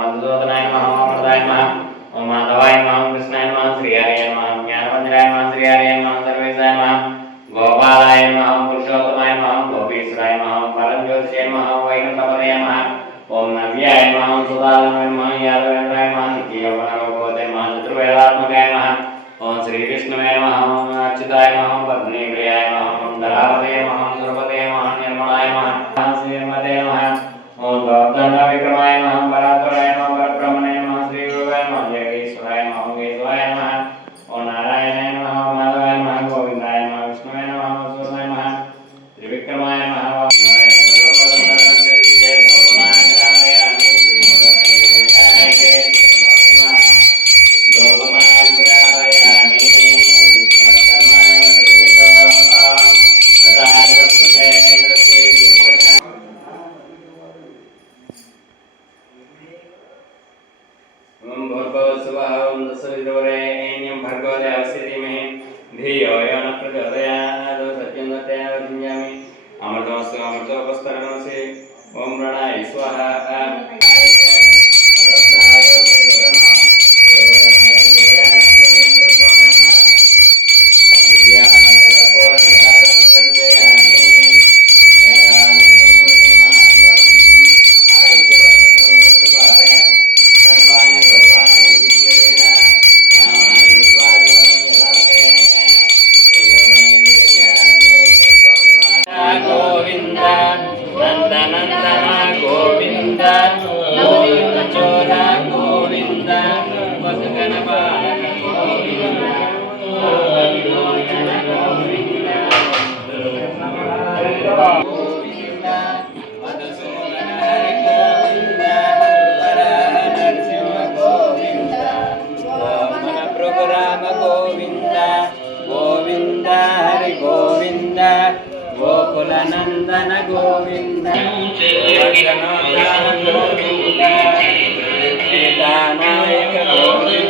मधुसूदनाय नमः अमृताय नमः ओम माधवाय नमः कृष्णाय नमः श्रीहरये नमः ज्ञानवंजनाय नमः श्रीहरये नमः सर्वेशाय नमः गोपालाय नमः पुरुषोत्तमाय नमः गोपीश्वराय नमः परमज्योतिषे नमः वैकुंठपतये नमः ओम नव्याय नमः सुदानवे नमः यादवेन्द्राय नमः नित्ययौवनभगवते नमः चतुर्वेदात्मकाय नमः ओम श्रीविष्णवे नमः ओम अच्युताय नमः पद्मनीप्रियाय नमः ओम धरापतये नमः सुरपतये नमः निर्मलाय नमः श्रीमते नमः ओम गौतम विक्रमाय नमः परात्पराय नमः परब्रह्मणे नमः श्री गुरुवाय नमः जगदीश्वराय नमः केशवाय नमः ओम नारायणाय नमः माधवाय नमः गोविंदाय नमः विष्णुवे नमः मधुसूदनाय नमः त्रिविक्रमाय नमः ओम प्रणय स्वाहा गोकुलनंदन गोविंद गोविंद सीतानायक गोविंद